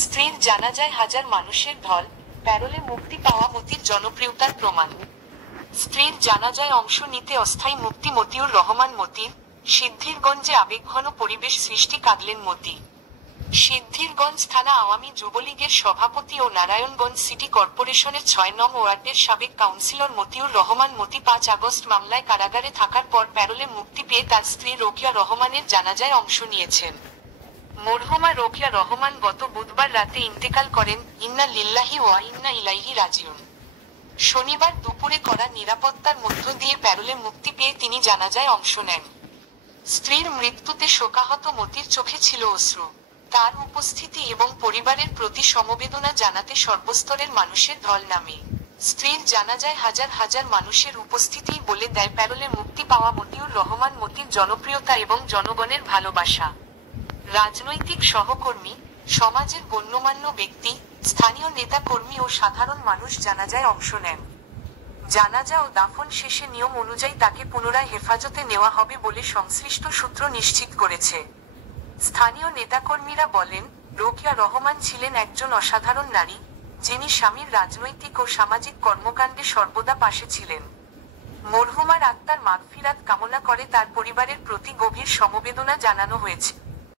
স্ত্রীর জানাজায় হাজার মানুষের ঢল, প্যারোলে মুক্তি পাওয়া মতির জনপ্রিয়তার প্রমাণ। স্ত্রীর জানাজায় অংশ নিতে অস্থায়ী মুক্তি মতিউর রহমান মতির। সিদ্ধিরগঞ্জে আবেগঘন পরিবেশ সৃষ্টি কাঁদলেন মতি। সিদ্ধিরগঞ্জ থানা আওয়ামী যুবলীগের সভাপতি ও নারায়ণগঞ্জ সিটি কর্পোরেশনের ৬ নং ওয়ার্ডের সাবেক কাউন্সিলর মতিউর রহমান মতি ৫ আগস্ট মামলায় কারাগারে থাকার পর প্যারোলে মুক্তি পেয়ে তার স্ত্রী রোকেয়া রহমানের জানাজায় অংশ নিয়েছেন। মরহুমা রোকেয়া রহমান গত বুধবার রাতে ইন্তেকাল করেন। ইন্না লিল্লাহি ওয়া ইন্না ইলাইহি রাজিউন। শনিবার দুপুরে কড়া নিরাপত্তার মধ্য দিয়ে প্যারোলে মুক্তি পেয়ে তিনি জানাজায় অংশ নেন। স্ত্রীর মৃত্যুতে শোকাহত মতির চোখে ছিল অশ্রু। তার উপস্থিতি এবং পরিবারের প্রতি সমবেদনা জানাতে সর্বস্তরের মানুষের ঢল নামে। স্ত্রীর জানাজায় হাজার হাজার মানুষের উপস্থিতিই বলে দেয় প্যারোলে মুক্তি পাওয়া মতিউর রহমান মতির জনপ্রিয়তা এবং জনগণের ভালোবাসা। রাজনৈতিক সহকর্মী, সমাজের গণ্যমান্য ব্যক্তি, স্থানীয় নেতা কর্মী ও সাধারণ মানুষ জানাজায় অংশ নেন। জানাজা ও দাফন শেষে নিয়ম অনুযায়ী তাকে পুনরায় হেফাজতে নেওয়া হবে বলে সংশ্লিষ্ট সূত্র নিশ্চিত করেছে। স্থানীয় নেতাকর্মীরা বলেন, রোকেয়া রহমান ছিলেন একজন অসাধারণ নারী, যিনি স্বামীর রাজনৈতিক ও সামাজিক কর্মকাণ্ডে সর্বদা পাশে ছিলেন। মরহুমার আত্মার মাগফিরাত কামনা করে তার পরিবারের প্রতি গভীর সমবেদনা জানানো হয়েছে।